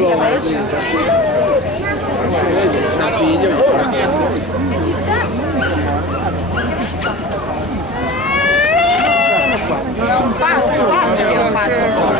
taglia, vedi? Ci sta? Un passo abbiamo fatto solo.